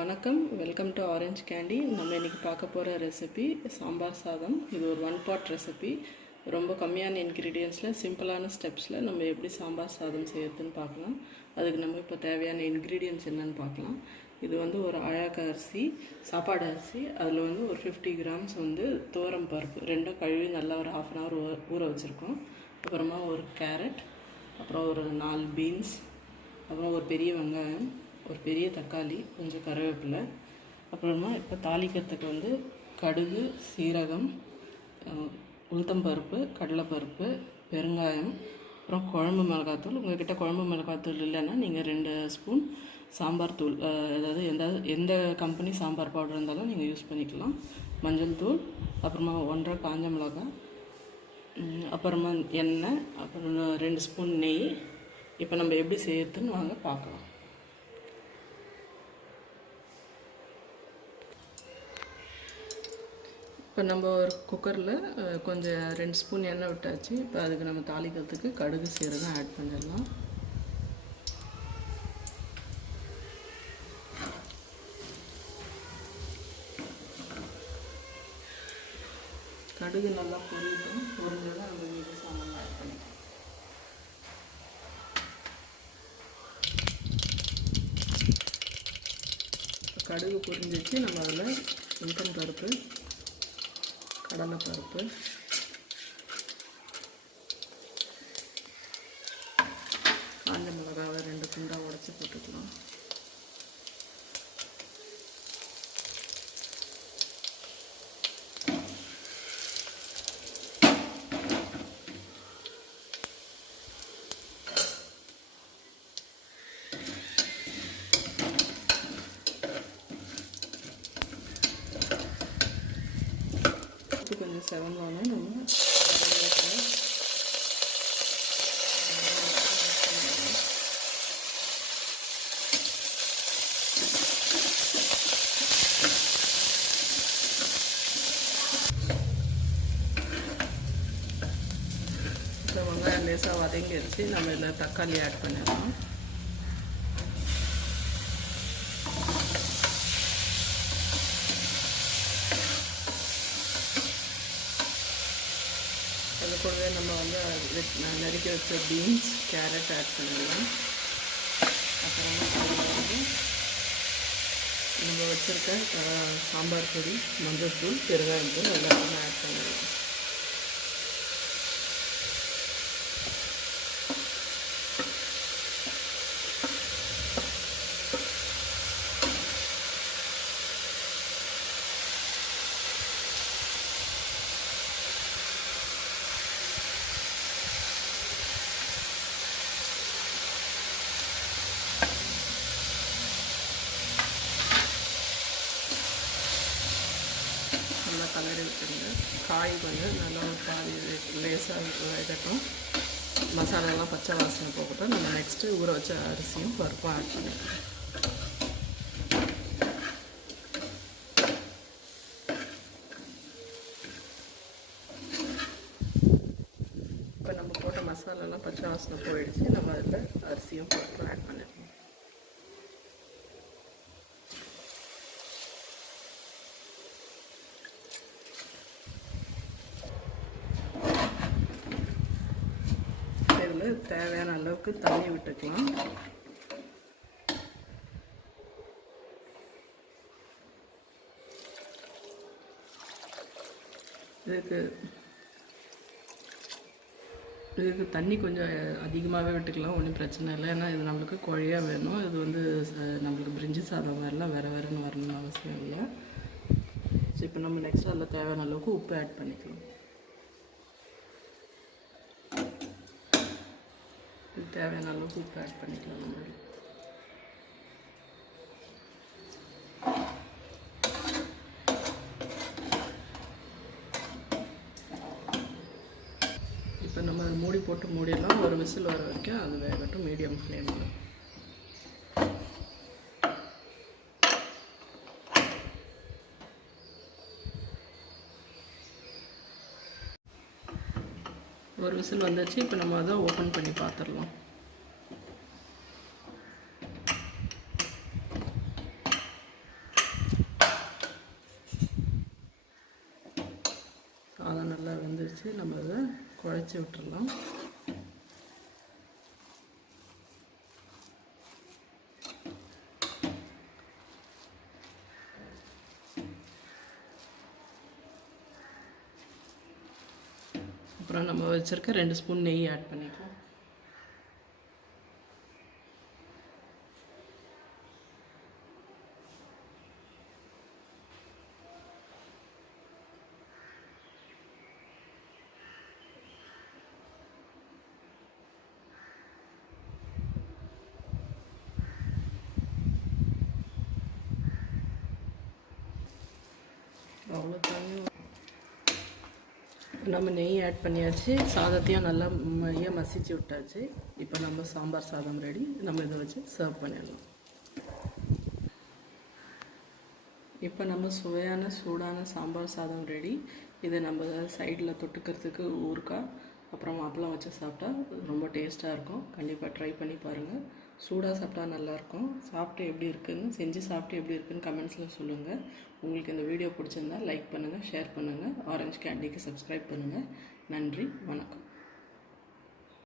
வணக்கம், welcome to orange candy. நம்ம இன்றைக்கி பார்க்க போகிற ரெசிபி சாம்பார் சாதம். இது ஒரு 1 pot ரெசிபி. ரொம்ப கம்மியான இன்க்ரீடியன்ஸில் சிம்பிளான ஸ்டெப்ஸில் நம்ம எப்படி சாம்பார் சாதம் செய்யறதுன்னு பார்க்கலாம். அதுக்கு நம்ம இப்போ தேவையான இன்க்ரீடியன்ஸ் என்னென்னு பார்க்கலாம். இது ஒரு அழகு அரிசி, சாப்பாடு அரிசி. அதில் ஒரு 50 grams துவரம் பருப்பு ரெண்டும் கழுவி நல்லா ஒரு 1/2 hour ஊற வச்சுருக்கோம். அப்புறமா ஒரு கேரட், அப்புறம் ஒரு 4 பீன்ஸ், அப்புறம் ஒரு பெரிய வெங்காயம், ஒரு பெரிய தக்காளி, கொஞ்சம் கருவேப்பிலை. அப்புறமா இப்போ தாளிக்கிறதுக்கு கடுகு, சீரகம், உளுத்தம்பருப்பு, கடலைப்பருப்பு, பெருங்காயம், அப்புறம் குழம்பு மிளகாத்தூள். உங்கள்கிட்ட குழம்பு மிளகாத்தூள் இல்லைன்னா நீங்கள் 2 ஸ்பூன் சாம்பார் தூள், அதாவது எந்த கம்பெனி சாம்பார் பவுடர் இருந்தாலும் நீங்கள் யூஸ் பண்ணிக்கலாம். மஞ்சள் தூள், அப்புறமா 1.5 காஞ்ச மிளகாய், அப்புறமா எண்ணெய், அப்புறம் 2 ஸ்பூன் நெய். இப்போ நம்ம எப்படி செய்யறதுன்னு வாங்க பார்க்கலாம். இப்போ நம்ம ஒரு குக்கரில் கொஞ்சம் 2 ஸ்பூன் எண்ணெய் விட்டாச்சு. இப்போ அதுக்கு நம்ம தாளிக்கிறதுக்கு கடுகு, சீரகம் ஆட் பண்ணிடலாம். கடுகு நல்லா பொரியட்டும். பொரிஞ்சதான் நம்ம மீதி சாமான் ஆட் பண்ணிக்கலாம். கடுகு பொரிஞ்சிச்சு. நம்ம அதில் உளுத்தம் பருப்பு, கடலைப்பருப்பு, காஞ்ச மிளகாவை 2 துண்டாக உடச்சி போட்டுக்கலாம். கொஞ்சம் செவந்தோன்னா நம்ம வெங்காயம் லேசாக வதங்கிடுச்சு. நம்ம இதில் தக்காளி ஆட் பண்ணிடலாம். அது கூடவே நம்ம நறுக்கி வச்ச பீன்ஸ், கேரட் ஆட் பண்ணிடலாம். அப்புறமா நம்ம வச்சுருக்க சாம்பார் பொடி, மஞ்சள் தூள், பெருங்காயம் தூள் எல்லாத்தையுமே ஆட் பண்ணிடலாம். நல்லா கலரி விட்டுருங்க. காய் நல்லா ஒரு பாதி லேசாக வேகட்டும். மசாலாலாம் பச்சை வாசனை போகட்டும். நம்ம நெக்ஸ்ட்டு ஊற வச்ச அரிசியும் பருப்பும் ஆட் பண்ணிக்கலாம். இப்போ நம்ம போட்ட மசாலாலாம் பச்சை வாசனை போயிடுச்சு. நம்ம அதில் அரிசியும் பருப்பும் ஆட் பண்ணிடலாம். தேவையான அளவுக்கு தண்ணி விட்டுக்கலாம். இதுக்கு தண்ணி கொஞ்சம் அதிகமாகவே விட்டுக்கலாம், ஒன்றும் பிரச்சனை இல்லை. ஏன்னா இது நம்மளுக்கு குழையாக வேணும். இது நம்மளுக்கு பிரிஞ்சி சாதம் வரலாம், வேறுன்னு வரணும்னு அவசியம் இல்லை. ஸோ இப்போ நம்ம நெக்ஸ்ட் அதில் தேவையான அளவுக்கு உப்பு ஆட் பண்ணிக்கலாம். தேவையான அளவுக்கு உப்பு ஆட் பண்ணிக்கலாம். நம்ம இப்போ நம்ம அது மூடி போட்டு மூடிடலாம். ஒரு விசில் வர வரைக்கும் அது வேகட்டும் மீடியம் ஃப்ளேமில். ஒரு விசில் வந்துச்சு. இப்போ நம்ம அதை ஓப்பன் பண்ணி பார்த்துடலாம். அதை குழச்சி விட்டுறலாம். அப்புறம் நம்ம வச்சுருக்க 2 ஸ்பூன் நெய் ஆட் பண்ணிக்கலாம். அவ்வளோதாங்க. நம்ம நெய் ஆட் பண்ணியாச்சு, சாதத்தையும் நல்லா மையாக மசிச்சு விட்டாச்சு. இப்போ நம்ம சாம்பார் சாதம் ரெடி. நம்ம இதை வச்சு சர்வ் பண்ணிடலாம். இப்போ நம்ம சுவையான சூடான சாம்பார் சாதம் ரெடி. இதை நம்ம சைடில் தொட்டுக்கிறதுக்கு ஊறுகாய் அப்புறம் அப்பளம் வச்சு சாப்பிட்டா ரொம்ப டேஸ்ட்டாக இருக்கும். கண்டிப்பாக ட்ரை பண்ணி பாருங்கள். சூடாக சாப்பிட்டா நல்லாயிருக்கும். சாப்பிட்டு எப்படி இருக்குதுன்னு, செஞ்சு சாப்பிட்டு எப்படி இருக்குதுன்னு கமெண்ட்ஸில் சொல்லுங்கள். உங்களுக்கு இந்த வீடியோ பிடிச்சிருந்தா லைக் பண்ணுங்கள், ஷேர் பண்ணுங்கள். ஆரஞ்சு கேண்டிக்கு சப்ஸ்கிரைப் பண்ணுங்கள். நன்றி, வணக்கம்.